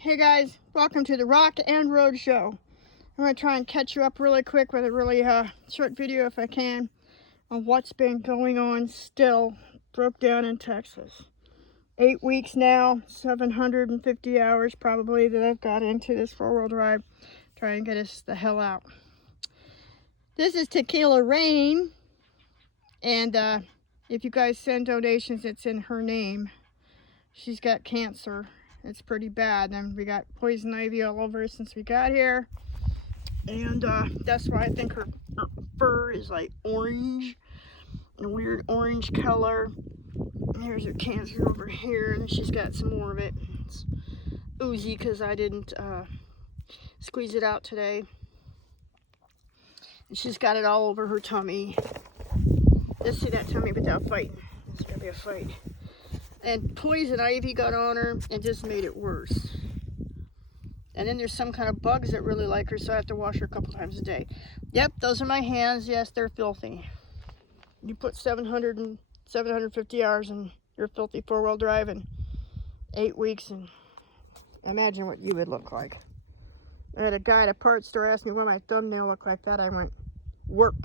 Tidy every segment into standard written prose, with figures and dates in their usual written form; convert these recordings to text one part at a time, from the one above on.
Hey guys, welcome to the Rock and Road Show. I'm going to try and catch you up really quick with a really short video if I can on what's been going on still broke down in Texas. 8 weeks now, 750 hours probably that I've got into this 4-wheel drive trying to get us the hell out. This is Tequila Rain, and if you guys send donations, it's in her name. She's got cancer. It's pretty bad, and we got poison ivy all over her since we got here, and that's why I think her fur is like orange, a weird orange color. And here's her cancer over here, and she's got some more of it. It's oozy because I didn't squeeze it out today. And she's got it all over her tummy. Let's see that tummy without fighting. It's gonna be a fight. And poison ivy got on her and just made it worse. And then there's some kind of bugs that really like her, so I have to wash her a couple times a day. Yep, those are my hands. Yes, they're filthy. You put 750 hours in your filthy 4-wheel drive in 8 weeks, and imagine what you would look like. I had a guy at a parts store ask me why my thumbnail looked like that. I went, work.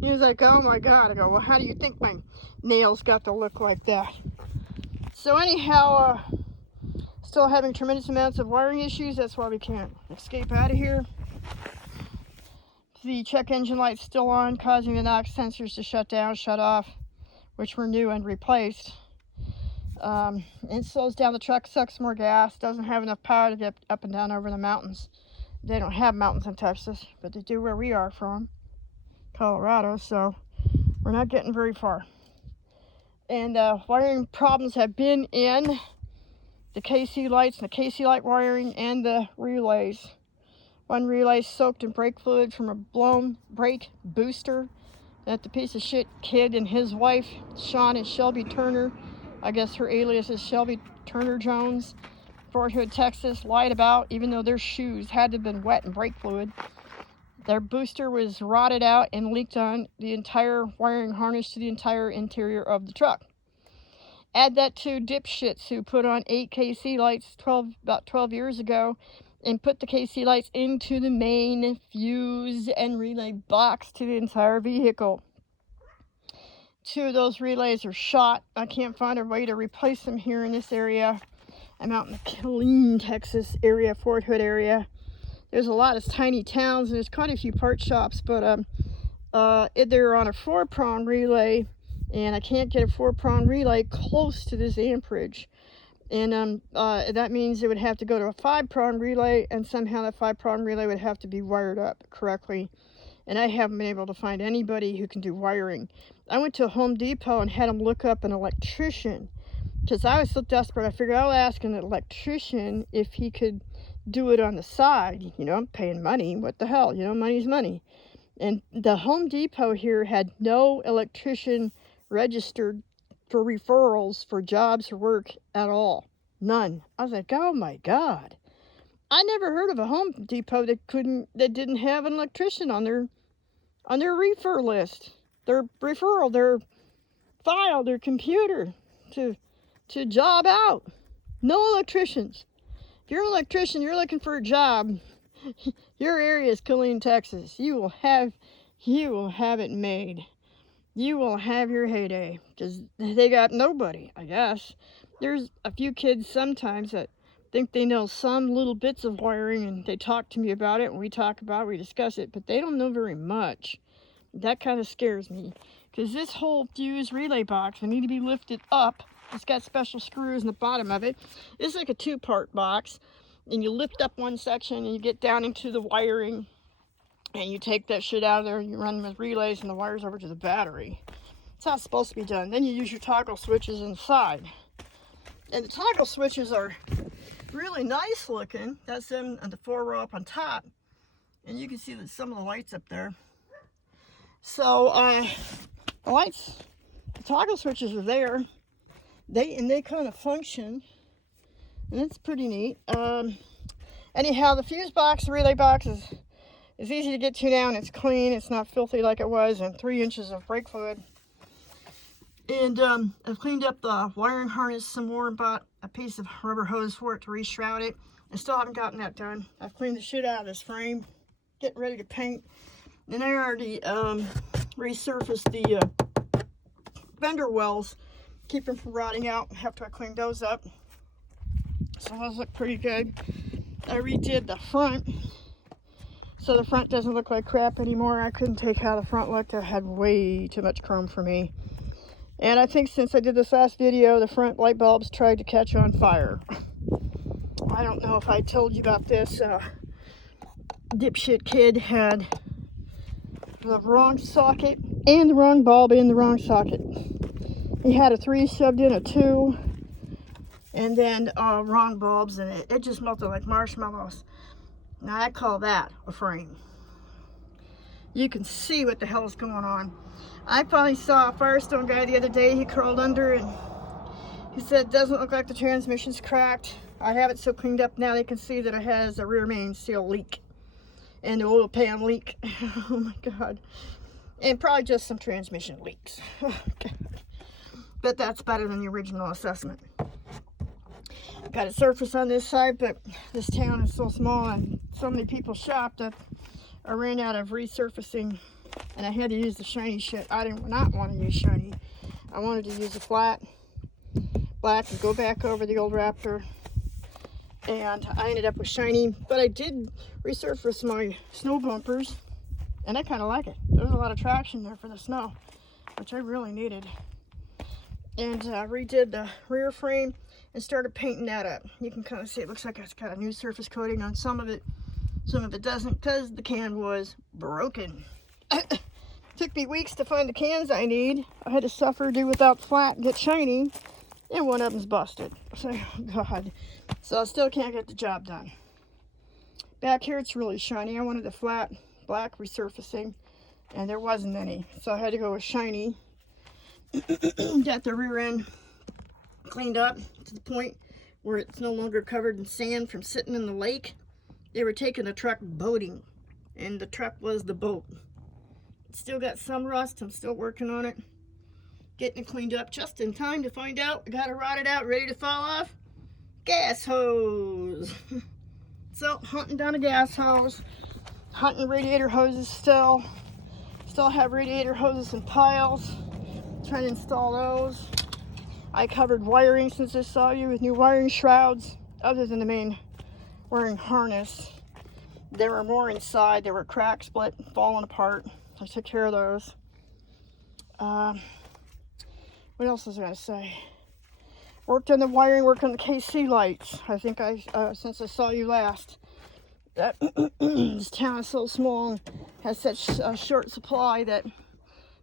He was like, oh my God. I go, well, how do you think my nails got to look like that? So anyhow, still having tremendous amounts of wiring issues. That's why we can't escape out of here. The check engine light's still on, causing the NOx sensors to shut down, shut off, which were new and replaced. It slows down the truck, sucks more gas, doesn't have enough power to get up and down over the mountains. They don't have mountains in Texas, but they do where we are from, Colorado, so we're not getting very far. And wiring problems have been in the KC lights, and the KC light wiring, and the relays. One relay soaked in brake fluid from a blown brake booster that the piece of shit kid and his wife, Sean and Shelby Turner, I guess her alias is Shelby Turner Jones, Fort Hood, Texas, lied about, even though their shoes had to have been wet in brake fluid. Their booster was rotted out and leaked on the entire wiring harness to the entire interior of the truck. Add that to dipshits who put on 8 KC lights about 12 years ago and put the KC lights into the main fuse and relay box to the entire vehicle. 2 of those relays are shot. I can't find a way to replace them here in this area. I'm out in the Killeen, Texas area, Fort Hood area. There's a lot of tiny towns, and there's quite a few part shops, but they're on a 4-prong relay, and I can't get a 4-prong relay close to this amperage. And that means it would have to go to a 5-prong relay, and somehow that 5-prong relay would have to be wired up correctly. And I haven't been able to find anybody who can do wiring. I went to Home Depot and had them look up an electrician, because I was so desperate. I figured I'll ask an electrician if he could do it on the side. You know, I'm paying money. What the hell? You know, money's money. And the Home Depot here had no electrician registered for referrals for jobs or work at all. None. I was like, oh my God. I never heard of a Home Depot that didn't have an electrician on their refer list, their referral, their file, their computer to job out. No electricians. If you're an electrician, you're looking for a job, your area is Killeen, Texas. You will have it made. You will have your heyday, because they got nobody, I guess. There's a few kids sometimes that think they know some little bits of wiring, and they talk to me about it, and we discuss it, but they don't know very much. That kind of scares me, because this whole fuse relay box will need to be lifted up. It's got special screws in the bottom of it. It's like a 2-part box, and you lift up one section, and you get down into the wiring, and you take that shit out of there, and you run with relays and the wires over to the battery. That's how it's supposed to be done. Then you use your toggle switches inside. And the toggle switches are really nice looking. That's them and the 4-row up on top. And you can see that some of the lights up there. So the toggle switches are there. They kind of function. And it's pretty neat. Anyhow, the fuse box, the relay box is easy to get to now, and it's clean. It's not filthy like it was, and 3 inches of brake fluid. And I've cleaned up the wiring harness some more and bought a piece of rubber hose for it to reshroud it. I still haven't gotten that done. I've cleaned the shit out of this frame, getting ready to paint. And I already resurfaced the fender wells, keep them from rotting out after I cleaned those up. So those look pretty good. I redid the front, so the front doesn't look like crap anymore. I couldn't take how the front looked. It had way too much chrome for me. And I think since I did this last video, the front light bulbs tried to catch on fire. I don't know if I told you about this. Dipshit kid had the wrong socket and the wrong bulb in the wrong socket. He had a 3 shoved in a 2, and then wrong bulbs, and it just melted like marshmallows. Now I call that a frame. You can see what the hell is going on. I finally saw a Firestone guy the other day. He crawled under and he said it doesn't look like the transmission's cracked. I have it so cleaned up now they can see that it has a rear main seal leak and the oil pan leak. Oh my god. And probably just some transmission leaks. Oh god. But that's better than the original assessment. Got a surface on this side, but this town is so small and so many people shop that I ran out of resurfacing and I had to use the shiny shit. I did not want to use shiny. I wanted to use a flat black and go back over the old Raptor, and I ended up with shiny. But I did resurface my snow bumpers and I kind of like it. There's a lot of traction there for the snow, which I really needed. And redid the rear frame and started painting that up. You can kind of see it looks like it's got a new surface coating on some of it doesn't, because the can was broken. Took me weeks to find the cans I need. I had to suffer, do without flat, and get shiny, and one of them's busted. So, oh god. So I still can't get the job done. Back here it's really shiny. I wanted a flat black resurfacing, and there wasn't any. So I had to go with shiny. Got the rear end cleaned up to the point where it's no longer covered in sand from sitting in the lake. They were taking the truck boating, and the truck was the boat. It's still got some rust. I'm still working on it, getting it cleaned up just in time to find out I got it rotted out, ready to fall off. Gas hose. So hunting down a gas hose, hunting radiator hoses still have radiator hoses in piles, trying to install those. I covered wiring since I saw you with new wiring shrouds, other than the main wiring harness. There were more inside. There were cracks, split, falling apart. I took care of those. What else was I going to say? Worked on the wiring, worked on the KC lights. I think since I saw you last, that this town is so small and has such a short supply that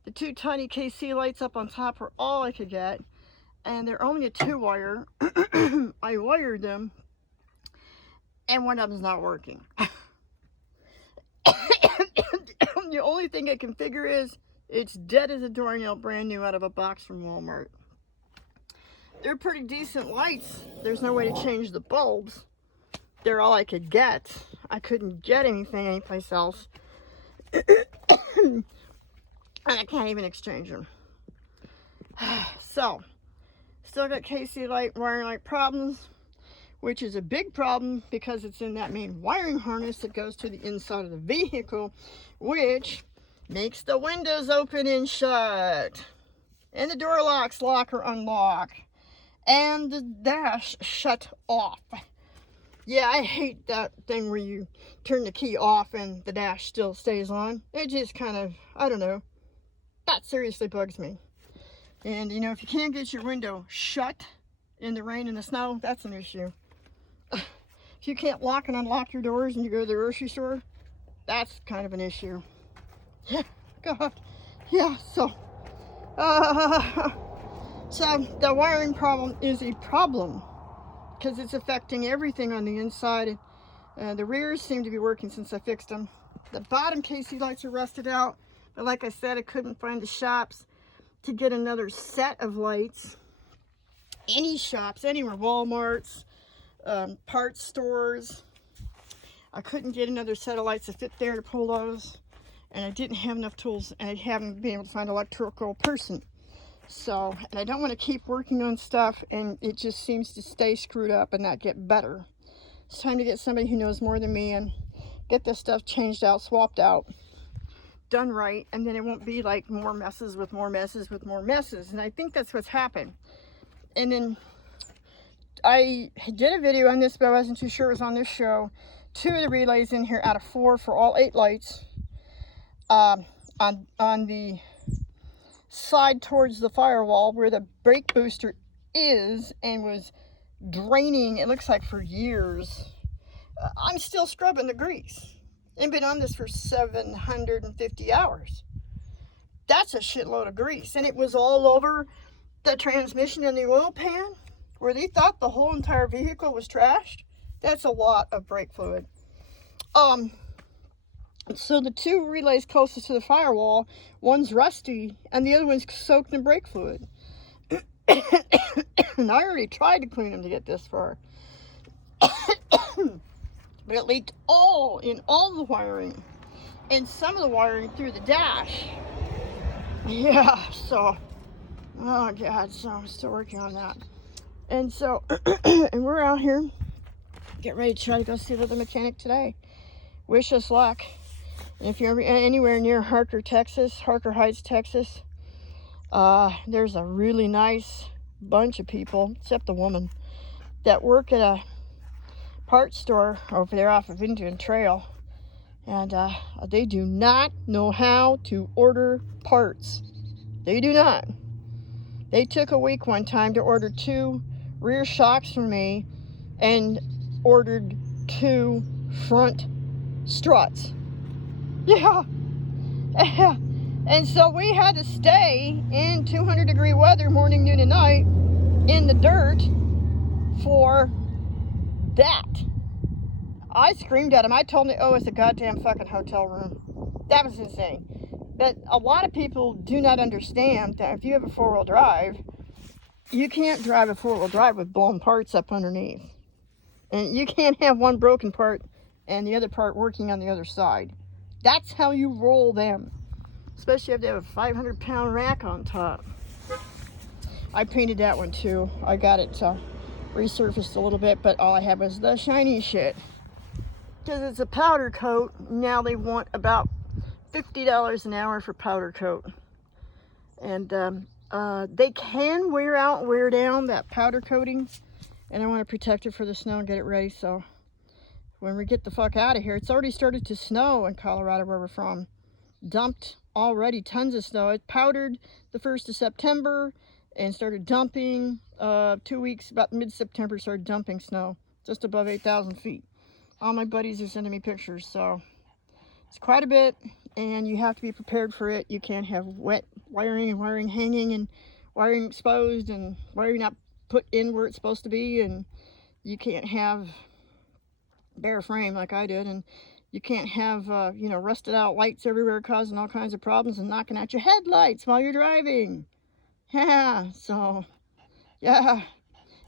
the 2 tiny KC lights up on top were all I could get. And they're only a 2-wire. I wired them, and one of them's not working. The only thing I can figure is it's dead as a doornail, brand new out of a box from Walmart. They're pretty decent lights. There's no way to change the bulbs. They're all I could get. I couldn't get anything anyplace else. And I can't even exchange them. So, still got KC light, wiring light problems, which is a big problem because it's in that main wiring harness that goes to the inside of the vehicle, which makes the windows open and shut, and the door locks lock or unlock, and the dash shut off. Yeah, I hate that thing where you turn the key off and the dash still stays on. It just kind of, I don't know, that seriously bugs me. And, you know, if you can't get your window shut in the rain and the snow, that's an issue. If you can't lock and unlock your doors and you go to the grocery store, that's kind of an issue. Yeah, God. Yeah, so the wiring problem is a problem because it's affecting everything on the inside. The rears seem to be working since I fixed them. The bottom KC lights are rusted out, but like I said, I couldn't find the shops to get another set of lights. Any shops, anywhere, Walmart's, parts stores. I couldn't get another set of lights to fit there to pull those, and I didn't have enough tools, and I haven't been able to find an electrical person. So, and I don't want to keep working on stuff and it just seems to stay screwed up and not get better. It's time to get somebody who knows more than me and get this stuff changed out, swapped out, done right, and then it won't be like more messes with more messes with more messes. And I think that's what's happened. And then I did a video on this, but I wasn't too sure it was on this show. 2 of the relays in here out of 4 for all 8 lights on the side towards the firewall where the brake booster is and was draining, it looks like, for years. I'm still scrubbing the grease and been on this for 750 hours. That's a shitload of grease, and it was all over the transmission and the oil pan where they thought the whole entire vehicle was trashed. That's a lot of brake fluid. So the 2 relays closest to the firewall, one's rusty and the other one's soaked in brake fluid. And I already tried to clean them to get this far. But it leaked in all the wiring and some of the wiring through the dash. Yeah, so, oh God, so I'm still working on that. And so, and we're out here getting ready to try to go see the other mechanic today. Wish us luck. And if you're anywhere near Harker Heights, Texas, there's a really nice bunch of people, except the woman, that work at a parts store over there off of Indian Trail. And they do not know how to order parts. They do not. They took a week one time to order 2 rear shocks from me and ordered 2 front struts. Yeah. And so we had to stay in 200-degree weather morning, noon, and night in the dirt for that. I screamed at him. I told him, oh, it's a goddamn fucking hotel room. That was insane. But a lot of people do not understand that if you have a 4-wheel drive, you can't drive a 4-wheel drive with blown parts up underneath. And you can't have one broken part and the other part working on the other side. That's how you roll them. Especially if they have a 500-pound rack on top. I painted that one too. I got it resurfaced a little bit, but all I had was the shiny shit. Because it's a powder coat, now they want about $50 an hour for powder coat. And they can wear out and wear down that powder coating. And I want to protect it for the snow and get it ready. So when we get the fuck out of here, it's already started to snow in Colorado where we're from. Dumped already tons of snow. It powdered the 1st of September and started dumping 2 weeks, about mid-September, started dumping snow just above 8,000 feet. All my buddies are sending me pictures, so it's quite a bit, and you have to be prepared for it. You can't have wet wiring and wiring hanging and wiring exposed and wiring not put in where it's supposed to be, and you can't have bare frame like I did, and you can't have, rusted out lights everywhere causing all kinds of problems and knocking out your headlights while you're driving. Yeah, so, yeah,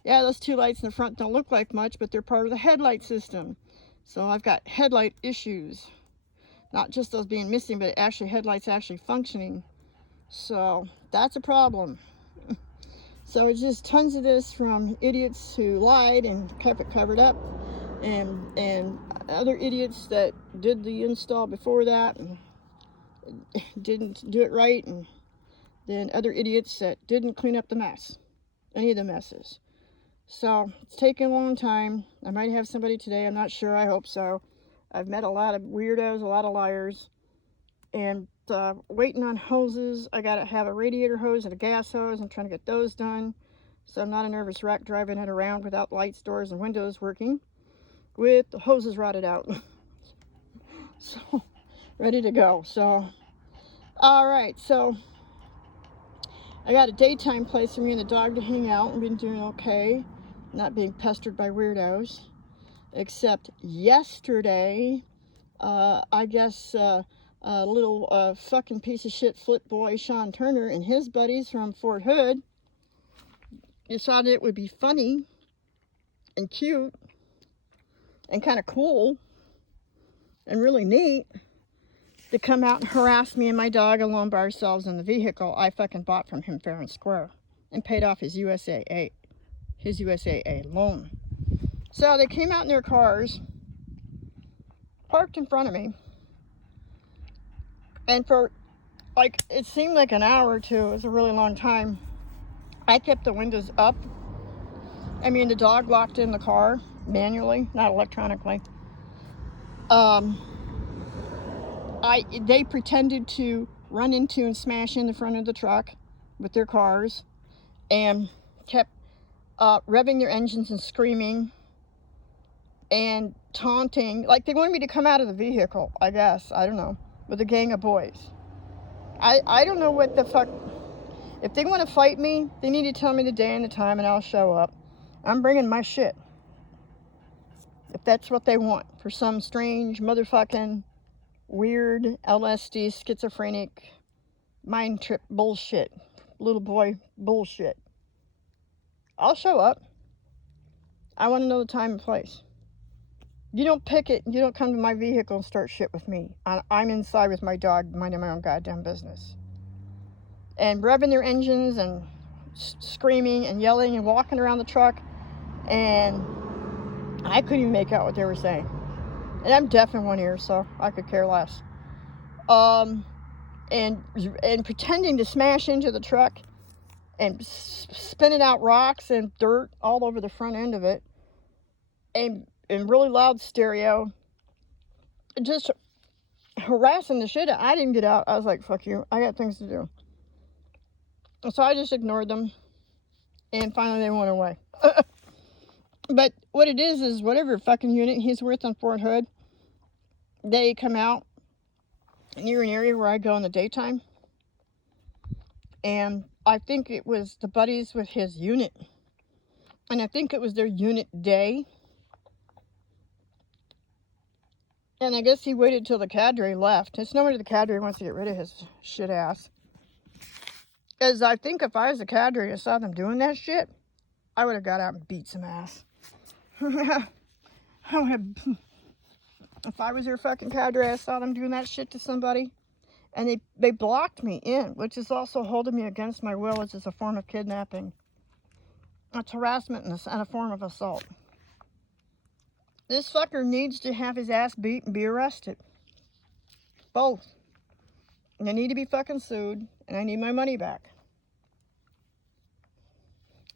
those 2 lights in the front don't look like much, but they're part of the headlight system. So I've got headlight issues. Not just those being missing, but actually headlights actually functioning. So that's a problem. So it's just tons of this from idiots who lied and kept it covered up. And other idiots that did the install before that and didn't do it right, and then other idiots that didn't clean up the mess, any of the messes. So it's taken a long time. I might have somebody today, I'm not sure, I hope so. I've met a lot of weirdos, a lot of liars, and waiting on hoses. I gotta have a radiator hose and a gas hose. I'm trying to get those done, so I'm not a nervous wreck driving it around without lights, doors, and windows working with the hoses rotted out. So ready to go. So all right, so I got a daytime place for me and the dog to hang out. I've been doing okay, not being pestered by weirdos, except yesterday, I guess a little fucking piece of shit flip boy Sean Turner and his buddies from Fort Hood decided it would be funny and cute and kind of cool and really neat to come out and harass me and my dog alone by ourselves in the vehicle I fucking bought from him fair and square and paid off his USAA loan. So they came out in their cars, parked in front of me, and for like, it seemed like an hour or two, it was a really long time, I kept the windows up. I mean, the dog locked in the car manually, not electronically. They pretended to run into and smash in the front of the truck with their cars and kept revving their engines and screaming and taunting. Like, they wanted me to come out of the vehicle, I guess. I don't know. With a gang of boys. I don't know what the fuck. If they want to fight me, they need to tell me the day and the time and I'll show up. I'm bringing my shit. If that's what they want. For some strange motherfucking weird LSD schizophrenic mind trip bullshit. Little boy bullshit. I'll show up. I want to know the time and place. You don't pick it. You don't come to my vehicle and start shit with me. I'm inside with my dog minding my own goddamn business. And revving their engines and screaming and yelling and walking around the truck. And I couldn't even make out what they were saying. And I'm deaf in one ear, so I could care less. And pretending to smash into the truck and spinning out rocks and dirt all over the front end of it. And really loud stereo. Just harassing the shit out. I didn't get out. I was like, fuck you. I got things to do. So I just ignored them. And finally they went away. But what it is whatever fucking unit he's with on Fort Hood, they come out near an area where I go in the daytime. And I think it was the buddies with his unit. And I think it was their unit day. And I guess he waited till the cadre left. It's no wonder the cadre wants to get rid of his shit ass. Because I think if I was a cadre and saw them doing that shit, I would have got out and beat some ass. If I was their fucking cadre, I saw them doing that shit to somebody. And they blocked me in, which is also holding me against my will, which is a form of kidnapping. It's harassment and a form of assault. This fucker needs to have his ass beat and be arrested. Both. And they need to be fucking sued, and I need my money back.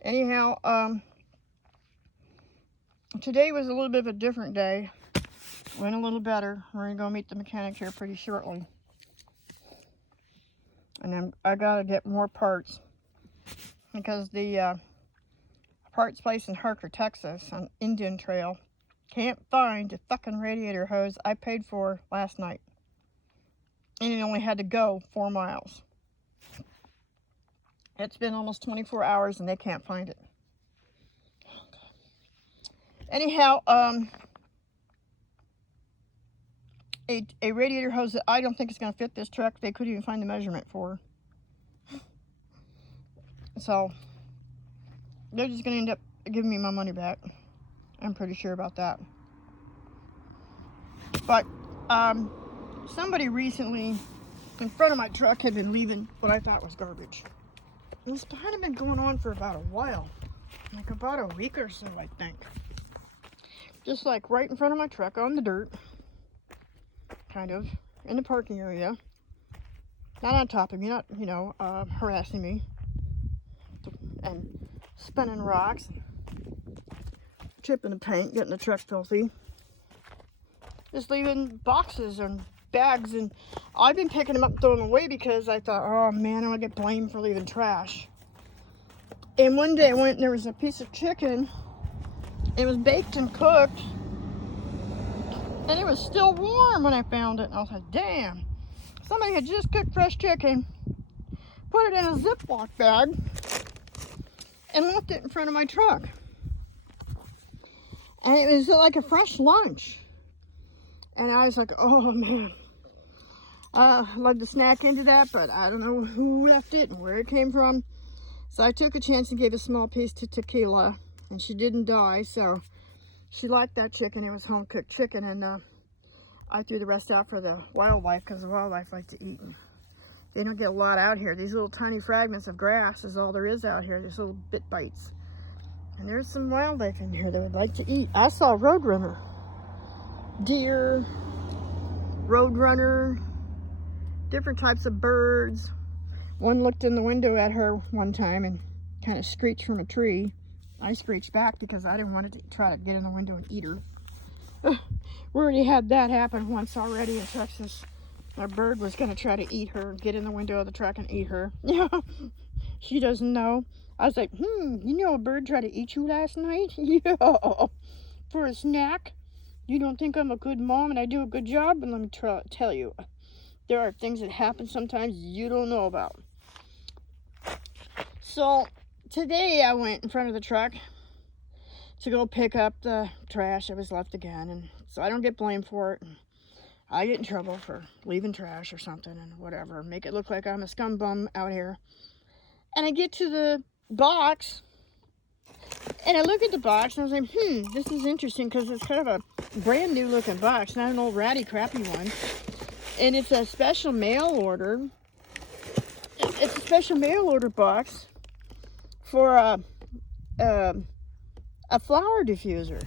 Anyhow, today was a little bit of a different day. Went a little better. We're going to go meet the mechanic here pretty shortly. And then I got to get more parts. Because the parts place in Harker, Texas, on Indian Trail, can't find the fucking radiator hose I paid for last night. And it only had to go 4 miles. It's been almost 24 hours and they can't find it. Anyhow, a radiator hose that I don't think is going to fit this truck, they couldn't even find the measurement for. So, they're just going to end up giving me my money back. I'm pretty sure about that. But, somebody recently in front of my truck had been leaving what I thought was garbage. And this had been going on for about a while. Like about a week or so, I think. Just like right in front of my truck on the dirt. Kind of. In the parking area. Not on top of me, not, harassing me. And spinning rocks. Chipping the paint, getting the truck filthy. Just leaving boxes and bags, and I've been picking them up and throwing them away because I thought, oh man, I'm gonna get blamed for leaving trash. And one day I went and there was a piece of chicken. It was baked and cooked, and it was still warm when I found it. And I was like, damn, somebody had just cooked fresh chicken, put it in a Ziploc bag, and left it in front of my truck. And it was like a fresh lunch. And I was like, oh man, I'd love to snack into that, but I don't know who left it and where it came from. So I took a chance and gave a small piece to Tequila, and she didn't die, so she liked that chicken. It was home-cooked chicken, and I threw the rest out for the wildlife because the wildlife like to eat. And they don't get a lot out here. These little tiny fragments of grass is all there is out here. These little bit bites. And there's some wildlife in here that would like to eat. I saw a roadrunner. Deer, roadrunner, different types of birds. One looked in the window at her one time and kind of screeched from a tree. I screeched back because I didn't want it to try to get in the window and eat her. We already had that happen once already in Texas. A bird was going to try to eat her, get in the window of the truck and eat her. Yeah, she doesn't know. I was like, you know a bird tried to eat you last night? Yeah, for a snack? You don't think I'm a good mom and I do a good job? And let me tell you, there are things that happen sometimes you don't know about. So today I went in front of the truck to go pick up the trash that was left again, and so I don't get blamed for it. And I get in trouble for leaving trash or something and whatever, make it look like I'm a scum bum out here. And I get to the box, and I look at the box, and I was like, this is interesting because it's kind of a brand new looking box, not an old ratty crappy one. And it's a special mail order. It's a special mail order box for a flower diffuser.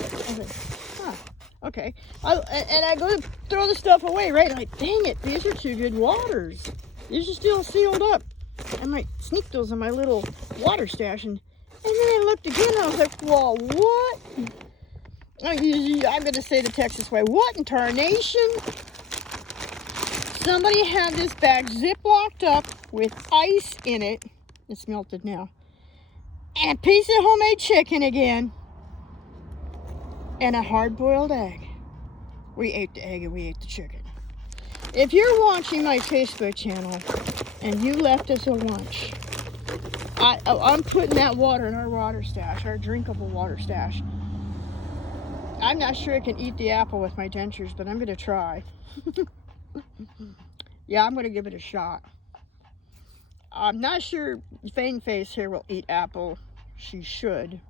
I was like, okay. And I go to throw the stuff away, right? I'm like, dang it, these are 2 good waters. These are still sealed up. I might sneak those in my little water stash. And then I looked again, and I was like, well, what? I'm going to say the Texas way. What in tarnation? Somebody had this bag zip-locked up with ice in it. It's melted now. And a piece of homemade chicken again. And a hard-boiled egg. We ate the egg and we ate the chicken. If you're watching my Facebook channel and you left us a lunch, I'm putting that water in our water stash, our drinkable water stash. I'm not sure I can eat the apple with my dentures, but I'm going to try. Yeah, I'm going to give it a shot. I'm not sure Fang Face here will eat apple. She should.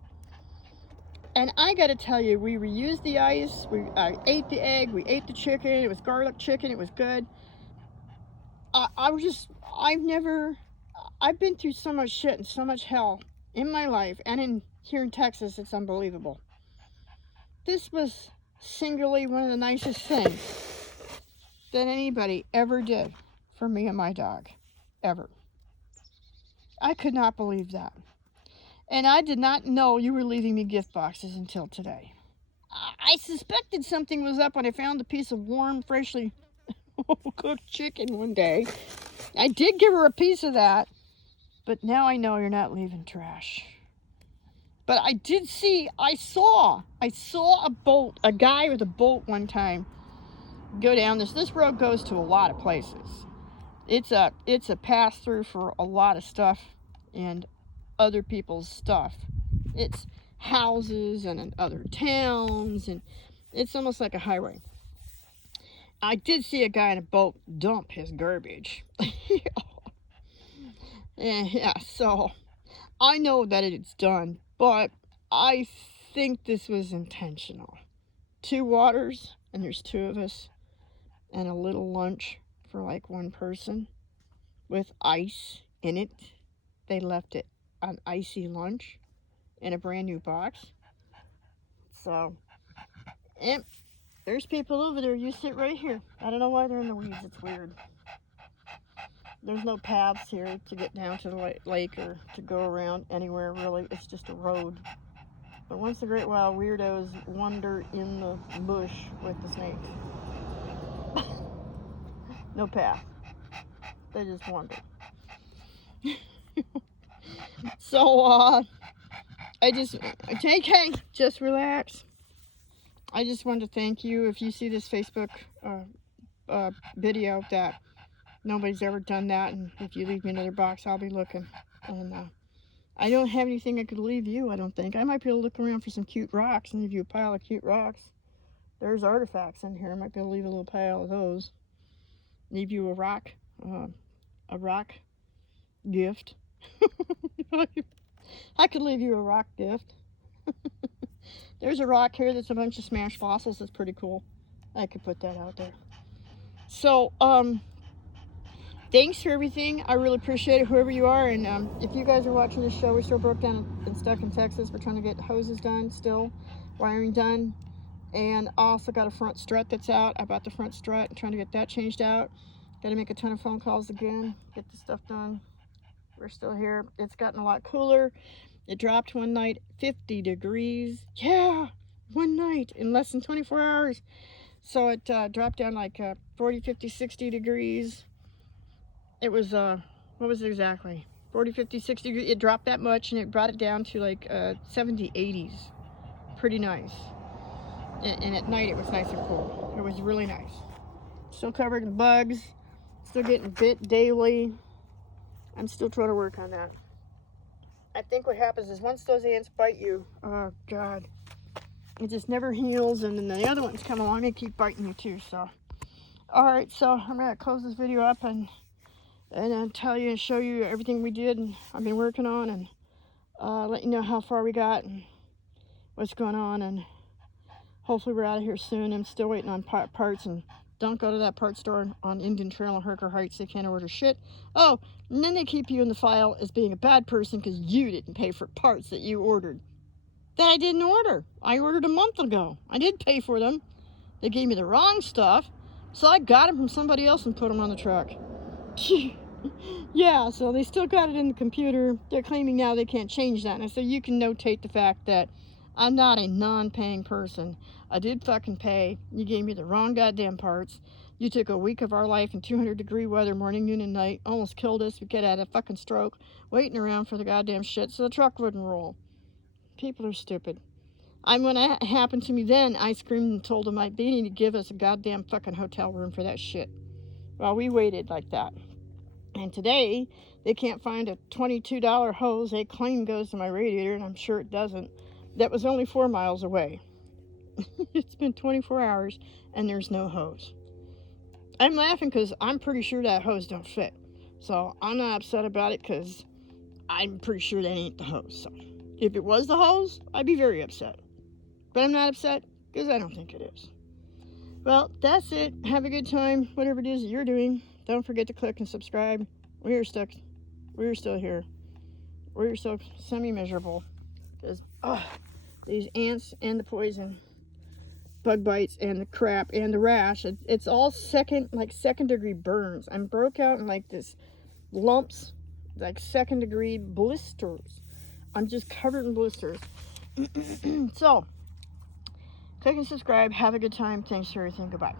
And I got to tell you, we reused the ice. I ate the egg. We ate the chicken. It was garlic chicken. It was good. I've been through so much shit and so much hell in my life. And here in Texas, it's unbelievable. This was singularly one of the nicest things that anybody ever did for me and my dog. Ever. I could not believe that. And I did not know you were leaving me gift boxes until today. I suspected something was up when I found a piece of warm, freshly cooked chicken one day. I did give her a piece of that, but now I know you're not leaving trash. But I saw a guy with a boat one time go down this. This road goes to a lot of places. It's a pass through for a lot of stuff and other people's stuff. It's houses and in other towns, and it's almost like a highway. I did see a guy in a boat dump his garbage. Yeah, so I know that it's done, but I think this was intentional. 2 waters, and there's 2 of us, and a little lunch for like 1 person with ice in it. They left it an icy lunch in a brand new box. So, and there's people over there. You sit right here. I don't know why they're in the weeds. It's weird. There's no paths here to get down to the lake or to go around anywhere, really. It's just a road. But once the great wild weirdos wander in the bush with the snakes. No path. They just wander. So, just relax. I just wanted to thank you. If you see this Facebook video, that nobody's ever done that, and if you leave me another box, I'll be looking. And I don't have anything I could leave you, I don't think. I might be able to look around for some cute rocks and leave you a pile of cute rocks. There's artifacts in here. I might be able to leave a little pile of those. Leave you a rock gift. I could leave you a rock gift. There's a rock here that's a bunch of smashed fossils. That's pretty cool. I could put that out there. So, thanks for everything. I really appreciate it, whoever you are. And if you guys are watching this show, we're still broke down and stuck in Texas. We're trying to get hoses done still, wiring done. And also got a front strut that's out. I bought the front strut. I'm trying to get that changed out. Got to make a ton of phone calls again. Get the stuff done. We're still here. It's gotten a lot cooler. It dropped one night 50 degrees. Yeah, one night in less than 24 hours. So it dropped down like 40, 50, 60 degrees. It was, what was it exactly? 40, 50, 60 degrees. It dropped that much and it brought it down to like 70, 80s. Pretty nice. And at night it was nice and cool. It was really nice. Still covered in bugs. Still getting bit daily. I'm still trying to work on that. I think what happens is once those ants bite you, oh God, it just never heals, and then the other ones come along and keep biting you too. So, all right, so I'm gonna close this video up and tell you and show you everything we did and I've been working on, and let you know how far we got and what's going on, and hopefully we're out of here soon. I'm still waiting on parts, and don't go to that parts store on Indian Trail and Herker Heights. They can't order shit. Oh, and then they keep you in the file as being a bad person because you didn't pay for parts that you ordered. That I didn't order. I ordered a month ago. I did pay for them. They gave me the wrong stuff, so I got them from somebody else and put them on the truck. Yeah, so they still got it in the computer. They're claiming now they can't change that. And I said, you can notate the fact that I'm not a non-paying person. I did fucking pay. You gave me the wrong goddamn parts. You took a week of our life in 200-degree weather, morning, noon, and night. Almost killed us. We could have had a fucking stroke waiting around for the goddamn shit so the truck wouldn't roll. People are stupid. When that happened to me then, I screamed and told them they need to give us a goddamn fucking hotel room for that shit. Well, we waited like that. And today, they can't find a $22 hose they claim goes to my radiator, and I'm sure it doesn't. That was only 4 miles away. It's been 24 hours, and there's no hose. I'm laughing because I'm pretty sure that hose don't fit. So I'm not upset about it because I'm pretty sure that ain't the hose. So if it was the hose, I'd be very upset. But I'm not upset because I don't think it is. Well, that's it. Have a good time, whatever it is that you're doing. Don't forget to click and subscribe. We're stuck. We're still here. We're still semi-miserable. Because, these ants and the poison, bug bites and the crap and the rash. It's all second degree burns. I'm broke out in like this lumps, like 2nd degree blisters. I'm just covered in blisters. So, click and subscribe. Have a good time. Thanks for everything. Goodbye.